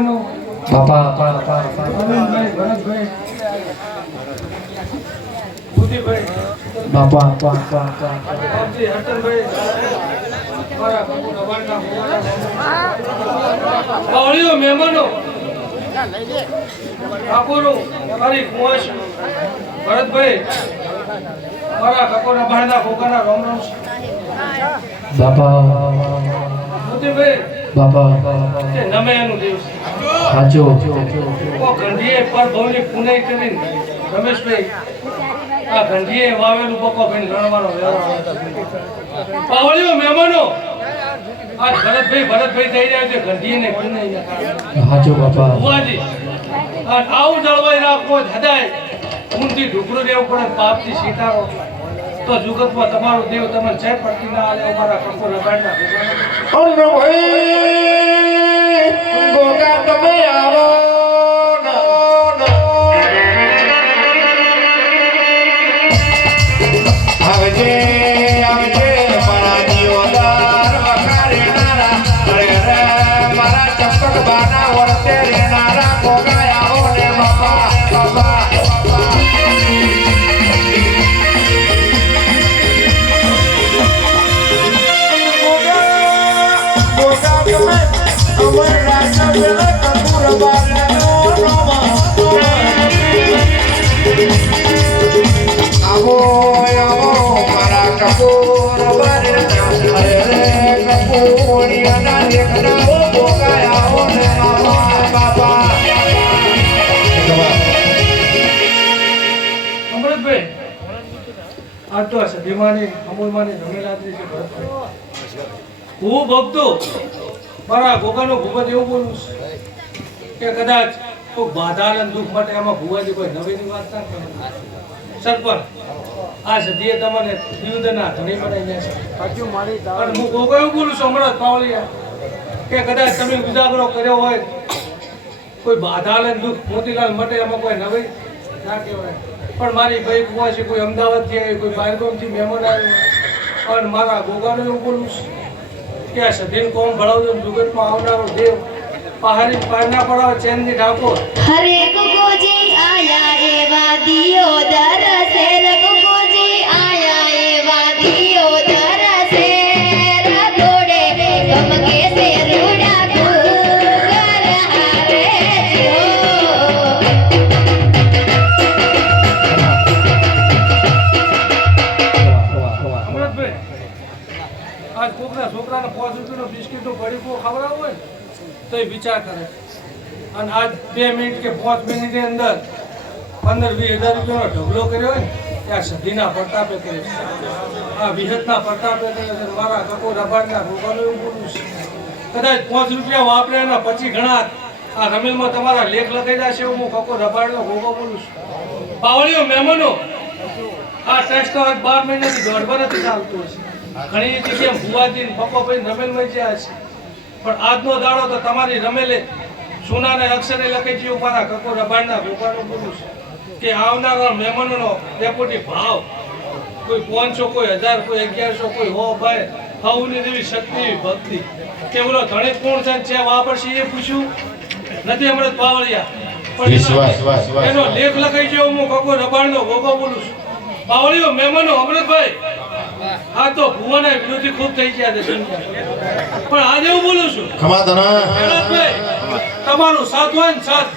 મહેમાનો બાપા અરવિંદભાઈ, ભરતભાઈ, બુદ્ધિભાઈ, બાપા બાપજી, હટનભાઈ, મારા કપૂરના બાવળીઓ મહેમાનો ઠાકોરો મારી કુંવર ભરતભાઈ, મારા કપૂરના બહારના ભોગાના રોમ રોમ બાપા બુદ્ધિભાઈ, બાપા તે નમે એનું દિવસ હાચો ઓ ગંધીએ પર ભવની પુનાઈ કરીને રમેશભાઈ આ ગંધીએ વાવેલું બકો ભાઈ રણવાનો વ્યવહાર પાવળીઓ મહેમાનો આજ ભરતભાઈ થઈ રહ્યા છે ગંધીને પુનાઈ હાચો બાપા ભુવાજી આ આવું જળવાઈ રાખો હદાય ઊંધી ઢુકડું રહેવું પડે પાપથી સીતારો તો જુગતમાં તમારો દેવ તમને જય પડતી ના આલે અમારા કપૂર લગાડના અલ્લો ભાઈ ગોગા તમે આવો આવજે આવજે મારા જીવદાર વખારે નારા અરે રે મારા ચંપક બાના વર્તે રેનારા ગોગા આવો ને બાપા બાપા હું ભક્તો મારા ગોગાનો ભૂપત એવું બોલું કે કદાચ કોઈ બાધા અને દુઃખ માટે આમાં ભુવાજી કોઈ નવીની વાત ના કરે સરપંચ આ સદીએ તમને નિવેદના ધણી બનાવી છે અને હું ગોગો એવું બોલું છું હમણાં પાવળિયા કે કદાચ તમે ઉજાગરો કર્યો હોય કોઈ બાધા અને દુઃખ મોતીલાલ માટે આમાં કોઈ નવી ના કહેવાય પણ મારી ભાઈ કુવા છે કોઈ અમદાવાદથી આવી કોઈ બારગામથી મહેમાન આવ્યો અને મારા ગોગાનું એવું બોલું છું કે આ સદીન કોમ ભળાવજો જુગતમાં આવનારો દેવ પહાડી પારના પડાવ ચેનજી ઠાકોર હરે ગુગોજી આયા એવા દિયો દરસે રે ગુગોજી આયા એવા દિયો દરસે રગોડે ગમકે સે રૂડા ગુગર હારે જો અમૃતભાઈ આજ કોકના છોકરાને 5 રૂપિયાનો બિસ્કિટનો પડીકો ખવડાવવો હોય તો એ વિચાર કરે અને આજ 2 મિનિટ કે 5 મિનિટની અંદર 15-20 હજાર રૂપિયાનો ઢગલો કર્યો હોય ત્યાં સદીના પ્રતાપે કર્યો આ વિહતના પ્રતાપે કર્યો છે મારા કપૂર રબાડના ભોગાનું એવું બોલું છે કદાચ 5 રૂપિયા વાપરે એના પછી ઘણા આ રમેલમાં તમારા લેખ લખાઈ જશે એવું હું કપૂર રબાડનો ભોગો બોલું છું પાવળીઓ મહેમાનો આ ટેક્સ તો 12 મહિનાથી 1.5 વર્ષથી ચાલતું હશે ઘણી જગ્યાએ ભુવાજી પપ્પાભાઈ રમેલમાં જ્યાં છે પણ આજનો દાડો તો તમારી રમેલે સોનાને અક્ષરે લખી છે મારા કપૂર રબાડના ભોગાનું બોલું છે કે આવનારા મહેમાનોનો ડેપોટી ભાવ કોઈ 500 કોઈ 1000 કોઈ 1100 કોઈ 100 ભાઈ હવની જેવી શક્તિ ભક્તિ કે બોલો ધણી કોણ છે જે વાપરશે એ પૂછ્યું નથી હમણાં પાવળિયા પણ એનો લેખ લખાઈ છે હું કપૂર રબાડનો ભોગો બોલું છું પાવળીઓ મહેમાનો અમૃતભાઈ આ તો ભુવાના વિરોધી ખૂબ થઈ ગયા છે પણ આજે હું બોલું છું તમારું સાથ હોય ને સાથ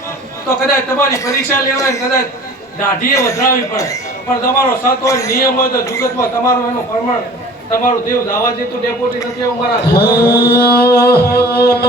તો કદાચ તમારી પરીક્ષા લેવાય કદાચ દાઢીએ વધારવી પડે પણ તમારો સાથ હોય નિયમ હોય તો જુગતમાં તમારું એનું પ્રમાણ તમારું દેવ દાવા જેતું ડેપોટી નથી એવું મારા